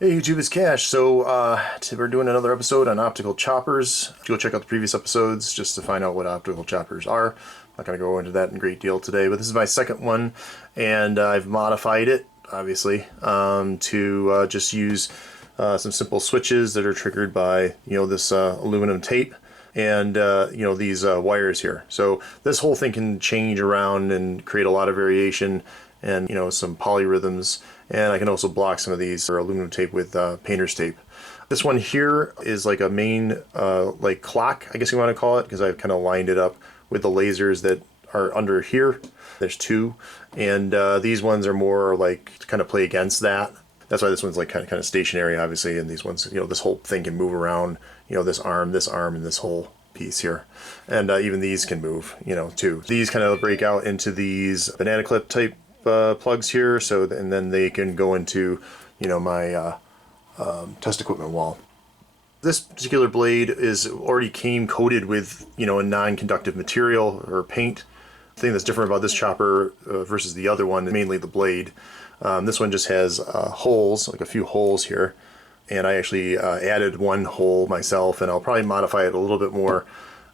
Hey YouTube, it's Cash. So we're doing another episode on optical choppers. Go check out the previous episodes just to find out what optical choppers are. I'm not going to go into that in great deal today, but this is my second one, and I've modified it, obviously, to just use some simple switches that are triggered by, this aluminum tape and, these wires here. So this whole thing can change around and create a lot of variation and, some polyrhythms. And I can also block some of these or aluminum tape with painter's tape. This one here is like a main like clock, I guess you want to call it, because I've kind of lined it up with the lasers that are under here. There's two, and these ones are more like to kind of play against that. That's why this one's like kind of stationary, obviously, and these ones, this whole thing can move around. This arm, and this whole piece here, and even these can move, too. These kind of break out into these banana clip type plugs here, so and then they can go into my test equipment wall. This particular blade is already came coated with a non-conductive material or paint. The thing that's different about this chopper versus the other one is mainly the blade. This one just has holes, like a few holes here, and I actually added one hole myself, and I'll probably modify it a little bit more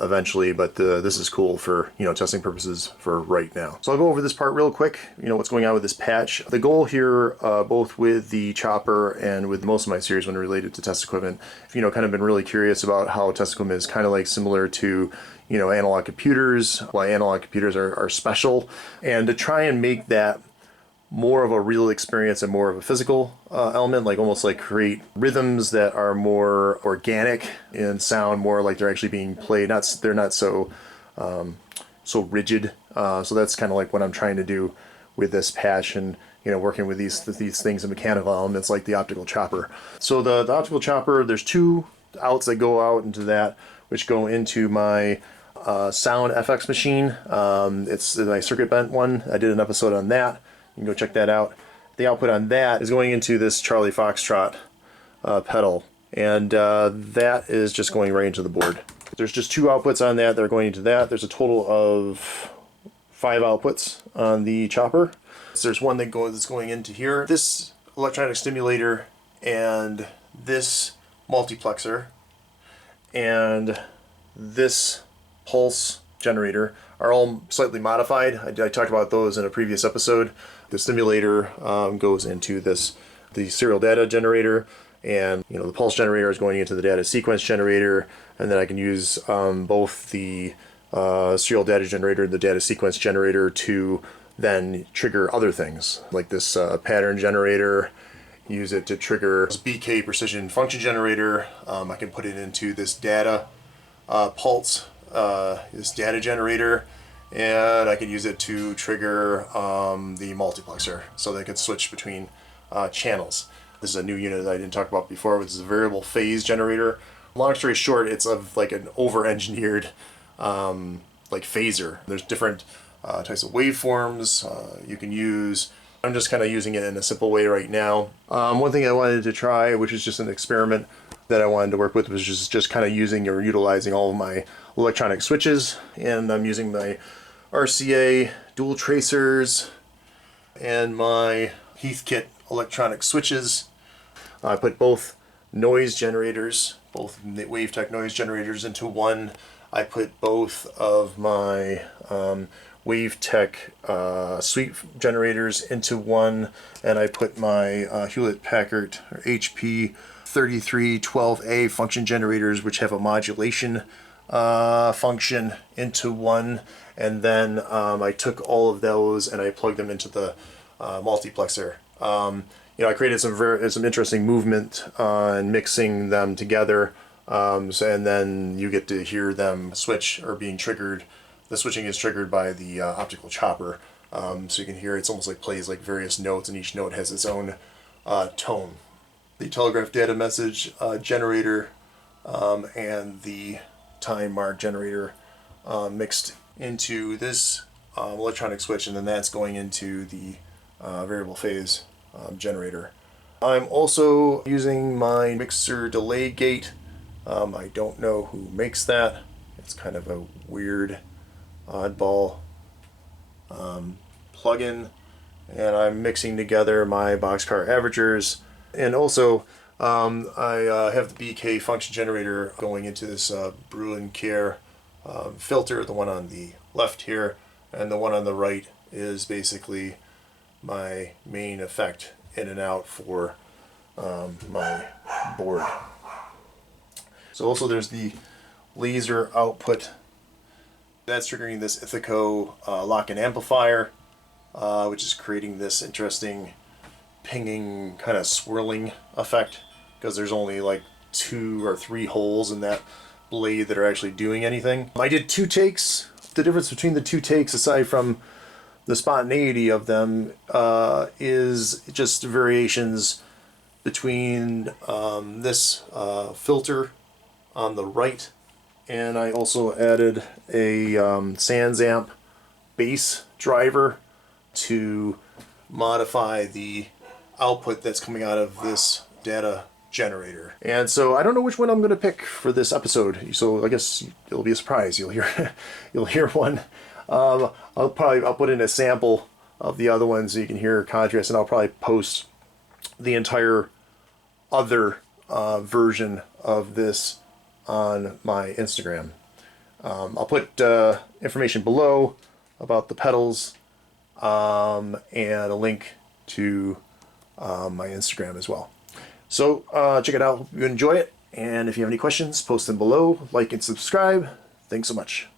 eventually, but this is cool for testing purposes for right now. So I'll go over this part real quick, what's going on with this patch. The goal here, both with the chopper and with most of my series when related to test equipment, kind of been really curious about how test equipment is kind of like similar to analog computers, why analog computers are special, and to try and make that more of a real experience and more of a physical element, like almost like create rhythms that are more organic and sound more like they're actually being played. They're not so so rigid. So that's kind of like what I'm trying to do with this patch, and working with these things and mechanical elements like the optical chopper. So the optical chopper, there's two outs that go out into that, which go into my sound FX machine. It's my circuit bent one. I did an episode on that. You can go check that out. The output on that is going into this Charlie Foxtrot pedal, and that is just going right into the board. There's just two outputs on that. They're going into that. There's a total of 5 outputs on the chopper. So there's one that's going into here. This electronic stimulator and this multiplexer and this pulse generator are all slightly modified. I talked about those in a previous episode. The stimulator goes into the serial data generator, and the pulse generator is going into the data sequence generator, and then I can use both the serial data generator and the data sequence generator to then trigger other things, like this pattern generator. Use it to trigger this BK precision function generator. I can put it into this data pulse, this data generator, and I can use it to trigger the multiplexer, so they can switch between channels. This is a new unit that I didn't talk about before, which is a variable phase generator. Long story short, it's of like an over-engineered like phaser. There's different types of waveforms you can use. I'm just kind of using it in a simple way right now. One thing I wanted to try, which is just an experiment that I wanted to work with, was just kind of using or utilizing all of my electronic switches, and I'm using my RCA dual tracers and my Heathkit electronic switches. I put both noise generators, both WaveTech noise generators into one. I put both of my WaveTech sweep generators into one, and I put my Hewlett-Packard or HP 3312A function generators, which have a modulation function, into one, and then I took all of those and I plugged them into the multiplexer. I created some interesting movement and mixing them together, and then you get to hear them switch or being triggered. The switching is triggered by the optical chopper, so you can hear it's almost like plays like various notes, and each note has its own tone. the telegraph data message generator and the time mark generator mixed into this electronic switch, and then that's going into the variable phase generator. I'm also using my mixer delay gate. I don't know who makes that. It's kind of a weird, oddball plugin, and I'm mixing together my boxcar averagers, and also I have the BK function generator going into this Bruin Care filter, the one on the left here, and the one on the right is basically my main effect in and out for my board. So also there's the laser output. That's triggering this Ithaco lock-in amplifier, which is creating this interesting pinging kind of swirling effect, because there's only like 2 or 3 holes in that blade that are actually doing anything. I did 2 takes. The difference between the 2 takes, aside from the spontaneity of them, is just variations between this filter on the right, and I also added a SansAmp bass driver to modify the output that's coming out of this data generator. And so I don't know which one I'm going to pick for this episode, so I guess it'll be a surprise. You'll hear one. I'll put in a sample of the other one so you can hear contrast, and I'll probably post the entire other version of this on my Instagram. I'll put information below about the pedals and a link to my Instagram as well. So check it out. Hope you enjoy it. And if you have any questions, post them below. Like and subscribe. Thanks so much.